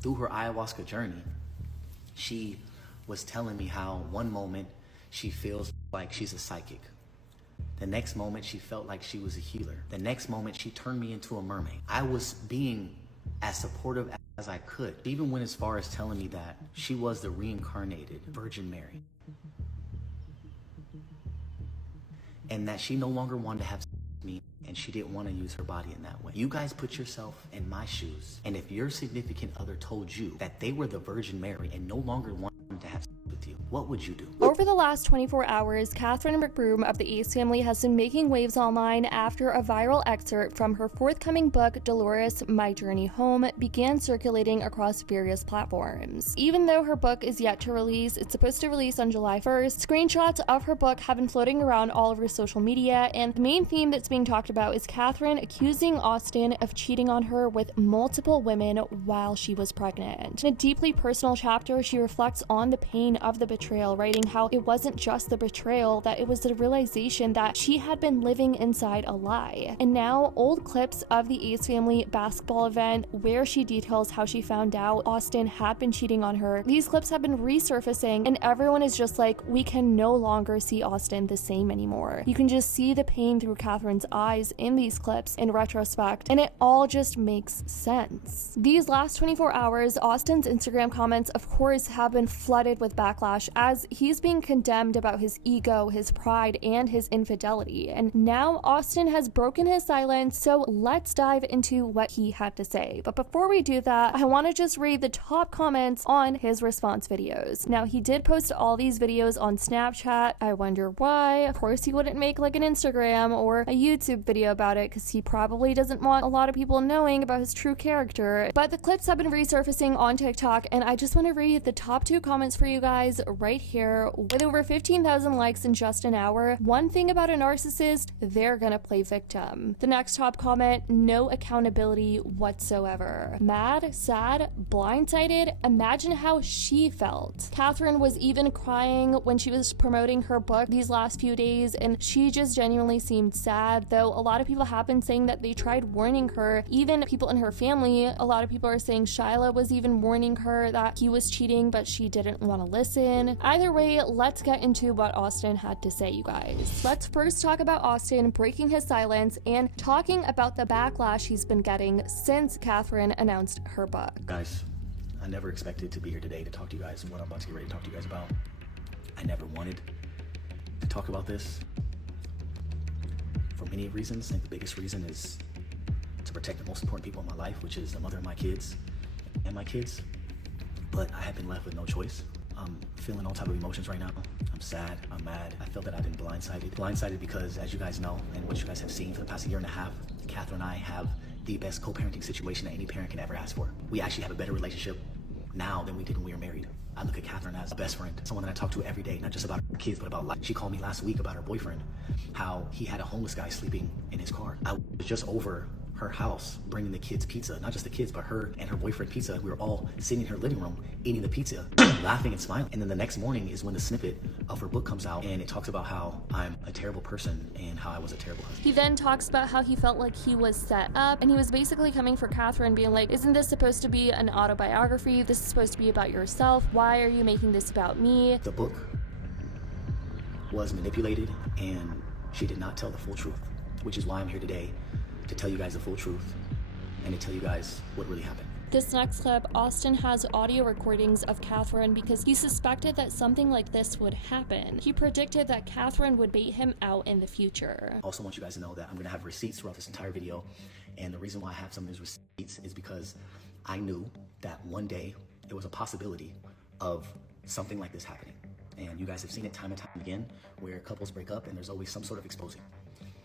Through her ayahuasca journey, she was telling me how one moment she feels like she's a psychic. The next moment she felt like she was a healer. The next moment she turned me into a mermaid. I was being as supportive as I could. She even went as far as telling me that she was the reincarnated Virgin Mary. And that she no longer wanted to have sex with me, and she didn't want to use her body in that way. You guys put yourself in my shoes, and if your significant other told you that they were the Virgin Mary and no longer wanted to have sex with you, what would you do? Over the last 24 hours, Catherine McBroom of the Ace family has been making waves online after a viral excerpt from her forthcoming book, Dolores, My Journey Home, began circulating across various platforms. Even though her book is yet to release, it's supposed to release on July 1st, screenshots of her book have been floating around all over social media, and the main theme that's being talked about is Catherine accusing Austin of cheating on her with multiple women while she was pregnant. In a deeply personal chapter, she reflects on the pain of the betrayal, writing how it wasn't just the betrayal, that it was the realization that she had been living inside a lie. And now, old clips of the Ace family basketball event where she details how she found out Austin had been cheating on her. These clips have been resurfacing, and everyone is just like, we can no longer see Austin the same anymore. You can just see the pain through Catherine's eyes in these clips in retrospect, and it all just makes sense. These last 24 hours, Austin's Instagram comments, of course, have been flooded with backlash as he's being condemned about his ego, his pride, and his infidelity. And now Austin has broken his silence, so let's dive into what he had to say. But before we do that, I want to just read the top comments on his response videos. Now, he did post all these videos on Snapchat. I wonder why. Of course, he wouldn't make like an Instagram or a YouTube video about it because he probably doesn't want a lot of people knowing about his true character. But the clips have been resurfacing on TikTok, and I just want to read the top 2 comments for you guys right here. With over 15,000 likes in just an hour, one thing about a narcissist, they're gonna play victim. The next top comment, no accountability whatsoever. Mad, sad, blindsided, imagine how she felt. Catherine was even crying when she was promoting her book these last few days, and she just genuinely seemed sad, though a lot of people have been saying that they tried warning her. Even people in her family, a lot of people are saying Shyla was even warning her that he was cheating, but she didn't want to listen. Either way, let's get into what Austin had to say, you guys. Let's first talk about Austin breaking his silence and talking about the backlash he's been getting since Catherine announced her book. Guys, I never expected to be here today to talk to you guys what I'm about to get ready to talk to you guys about. I never wanted to talk about this for many reasons, and the biggest reason is to protect the most important people in my life, which is the mother of my kids and my kids. But I have been left with no choice. I'm feeling all type of emotions right now. I'm sad, I'm mad. I feel that I've been blindsided. Blindsided because, as you guys know, and what you guys have seen for the past year and a half, Catherine and I have the best co-parenting situation that any parent can ever ask for. We actually have a better relationship now than we did when we were married. I look at Catherine as a best friend, someone that I talk to every day, not just about her kids, but about life. She called me last week about her boyfriend, how he had a homeless guy sleeping in his car. I was just over her house bringing the kids pizza, not just the kids, but her and her boyfriend pizza. We were all sitting in her living room eating the pizza, laughing and smiling. And then the next morning is when the snippet of her book comes out, and it talks about how I'm a terrible person and how I was a terrible husband. He then talks about how he felt like he was set up, and he was basically coming for Catherine, being like, isn't this supposed to be an autobiography? This is supposed to be about yourself. Why are you making this about me? The book was manipulated, and she did not tell the full truth, which is why I'm here today, to tell you guys the full truth and to tell you guys what really happened. This next clip, Austin has audio recordings of Catherine because he suspected that something like this would happen. He predicted that Catherine would bait him out in the future. I also want you guys to know that I'm gonna have receipts throughout this entire video, and the reason why I have some of these receipts is because I knew that one day there was a possibility of something like this happening. And you guys have seen it time and time again, where couples break up and there's always some sort of exposing.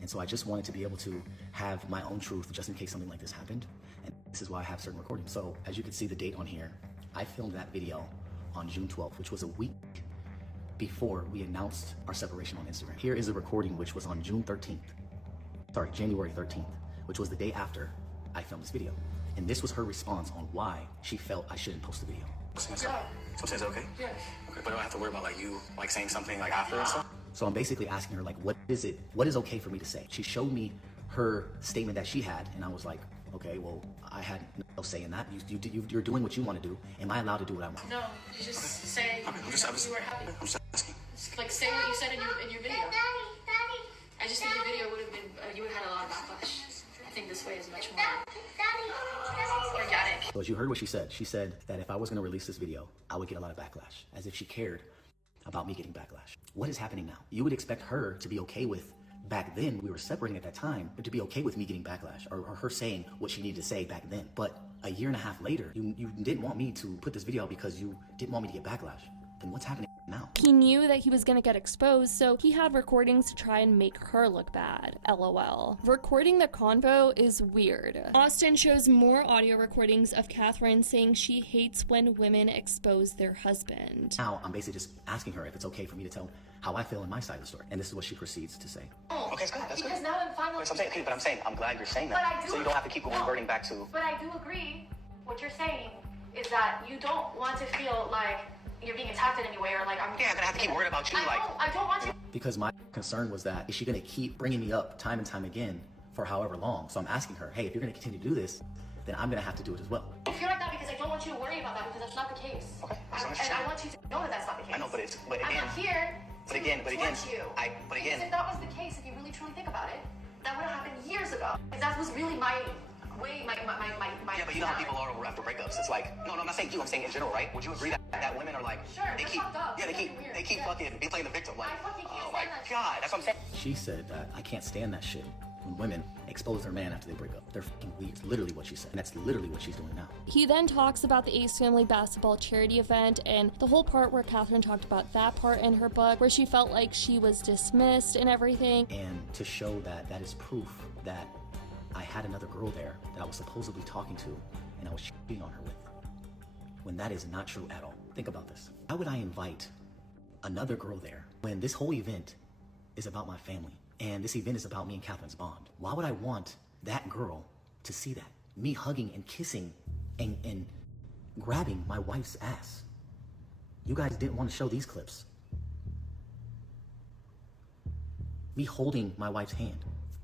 And so I just wanted to be able to have my own truth just in case something like this happened. And this is why I have certain recordings. So as you can see the date on here, I filmed that video on June 12th, which was a week before we announced our separation on Instagram. Here is a recording which was on January 13th, which was the day after I filmed this video. And this was her response on why she felt I shouldn't post the video. So is it okay? Yeah. Okay, but I don't have to worry about like you like saying something like after or stuff? So I'm basically asking her, like, what is okay for me to say? She showed me her statement that she had, and I was like, Okay, well, I had no say in that. You're doing what you want to do. Am I allowed to do what I want? No, you just say you were happy. I'm just asking. Like say what you said in your video. I just think your video would have been you would have had a lot of backlash. I think this way is much more organic. So as you heard what she said that if I was going to release this video, I would get a lot of backlash, as if she cared about me getting backlash. What is happening now? You would expect her to be okay with, back then, we were separating at that time, to be okay with me getting backlash, or her saying what she needed to say back then. But a year and a half later, you didn't want me to put this video out because you didn't want me to get backlash. Then what's happening now? He knew that he was gonna get exposed, so he had recordings to try and make her look bad. LOL. Recording the convo is weird. Austin shows more audio recordings of Catherine saying she hates when women expose their husband. Now, I'm basically just asking her if it's okay for me to tell how I feel in my side of the story. And this is what she proceeds to say. Okay, it's good. That's Because good. now I'm finally. So I'm saying, okay, but I'm saying, I'm glad you're saying that. But I do- So you don't have to keep reverting back to. But I do agree. What you're saying is that you don't want to feel like you're being attacked in any way, or like I'm. Yeah, I'm gonna have to keep worrying about you, like. I don't want you. Because my concern was that, is she gonna keep bringing me up time and time again for however long? So I'm asking her, hey, if you're gonna continue to do this, then I'm gonna have to do it as well. I feel like that because I don't want you to worry about that because that's not the case. Okay, that's And understandable. I want you to know that that's not the case. I know, but I'm again. not here. But again, to but Because again. if that was the case, if you really truly think about it, that would have happened years ago. If that was really my way, my. Yeah, but you know how people are after breakups. It's like, no, I'm not saying you. I'm saying in general, right? Would you agree that women are like, Sure, they they're keep, fucked up. yeah, they It's keep, fucking weird. they keep Yeah. fucking, they playing the victim. Like, I fucking can't oh my stand that god, that's what I'm saying. She said that I can't stand that shit when women expose their man after they break up. They're fucking weak. It's literally what she said. And that's literally what she's doing now. He then talks about the Ace Family basketball charity event and the whole part where Catherine talked about that part in her book, where she felt like she was dismissed and everything. And to show that that is proof that I had another girl there that I was supposedly talking to and I was cheating on her with, when that is not true at all. Think about this. Why would I invite another girl there when this whole event is about my family and this event is about me and Catherine's bond? Why would I want that girl to see that? Me hugging and kissing and grabbing my wife's ass. You guys didn't want to show these clips. Me holding my wife's hand,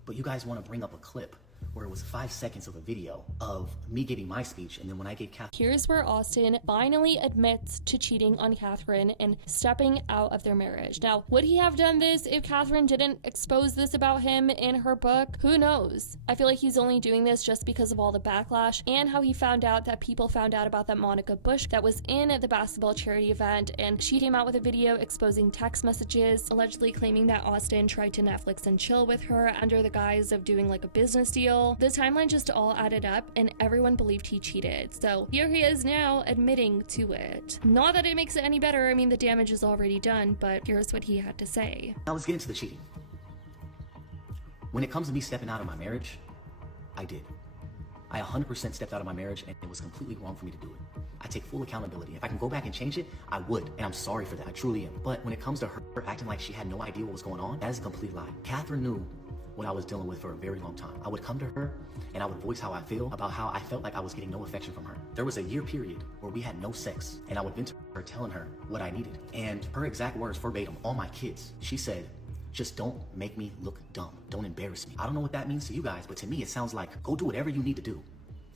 but you guys want to bring up a clip where it was 5 seconds of a video of me giving my speech, and then when I gave Catherine. Here's where Austin finally admits to cheating on Catherine and stepping out of their marriage. Now, would he have done this if Catherine didn't expose this about him in her book? Who knows? I feel like he's only doing this just because of all the backlash and how he found out that people found out about that Monica Bush that was in the basketball charity event, and she came out with a video exposing text messages, allegedly claiming that Austin tried to Netflix and chill with her under the guise of doing like a business deal. The timeline just all added up and everyone believed he cheated. So here he is now admitting to it. Not that it makes it any better. I mean, the damage is already done, but here's what he had to say. Now let's get into the cheating. When it comes to me stepping out of my marriage, I did. I 100% stepped out of my marriage and it was completely wrong for me to do it. I take full accountability. If I can go back and change it, I would. And I'm sorry for that. I truly am. But when it comes to her acting like she had no idea what was going on, that is a complete lie. Catherine knew what I was dealing with for a very long time. I would come to her and I would voice how I feel about how I felt like I was getting no affection from her. There was a year period where we had no sex and I would vent to her telling her what I needed. And her exact words verbatim, all my kids, she said, just don't make me look dumb. Don't embarrass me. I don't know what that means to you guys, but to me it sounds like go do whatever you need to do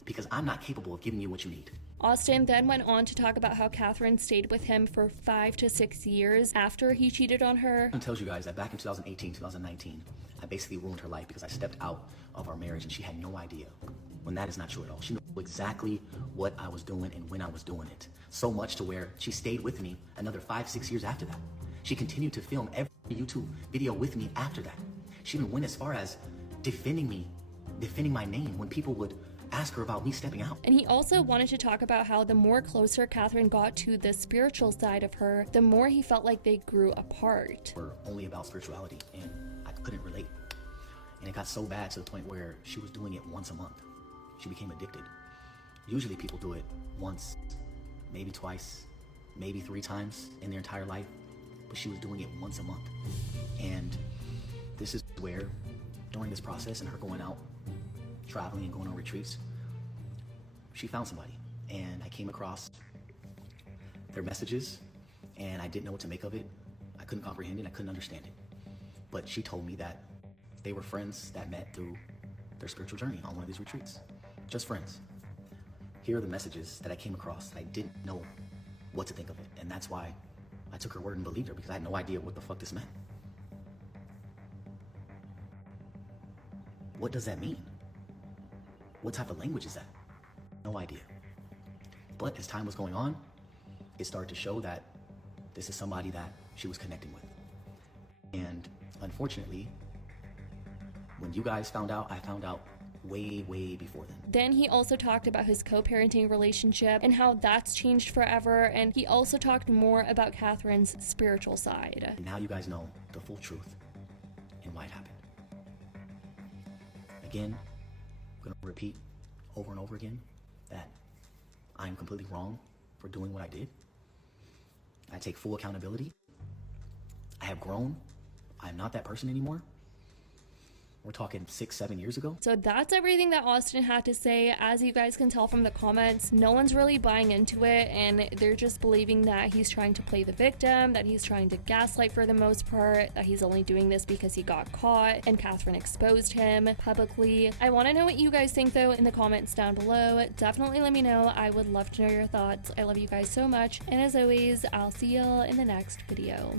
because I'm not capable of giving you what you need. Austin then went on to talk about how Catherine stayed with him for 5 to 6 years after he cheated on her. Catherine tells you guys that back in 2018, 2019, I basically ruined her life because I stepped out of our marriage and she had no idea, when that is not true at all. She knew exactly what I was doing and when I was doing it. So much to where she stayed with me another 5, 6 years after that. She continued to film every YouTube video with me after that. She even went as far as defending me, defending my name when people would ask her about me stepping out. And he also wanted to talk about how the more closer Catherine got to the spiritual side of her, the more he felt like they grew apart. We're only about spirituality and I couldn't relate. And it got so bad to the point where she was doing it once a month. She became addicted. Usually people do it once, maybe twice, maybe 3 times in their entire life, but she was doing it once a month. And this is where, during this process and her going out, traveling and going on retreats, she found somebody. And I came across their messages and I didn't know what to make of it. I couldn't comprehend it, I couldn't understand it. But she told me that they were friends that met through their spiritual journey on one of these retreats. just friends. Here are the messages that I came across that I didn't know what to think of it. And that's why I took her word and believed her, because I had no idea what the fuck this meant. What does that mean? What type of language is that? No idea. But as time was going on, it started to show that this is somebody that she was connecting with. And unfortunately, when you guys found out, I found out way, way before then. Then he also talked about his co-parenting relationship and how that's changed forever, and he also talked more about Catherine's spiritual side. And now you guys know the full truth and why it happened. Again, I'm gonna repeat over and over again that I'm completely wrong for doing what I did. I take full accountability. I have grown. I'm not that person anymore. We're talking 6-7 years ago. So that's everything that Austin had to say. As you guys can tell from the comments, no one's really buying into it, and they're just believing that he's trying to play the victim, that he's trying to gaslight for the most part, that he's only doing this because he got caught and Catherine exposed him publicly. I want to know what you guys think though in the comments down below. Definitely let me know. I would love to know your thoughts. I love you guys so much, and as always, I'll see y'all in the next video.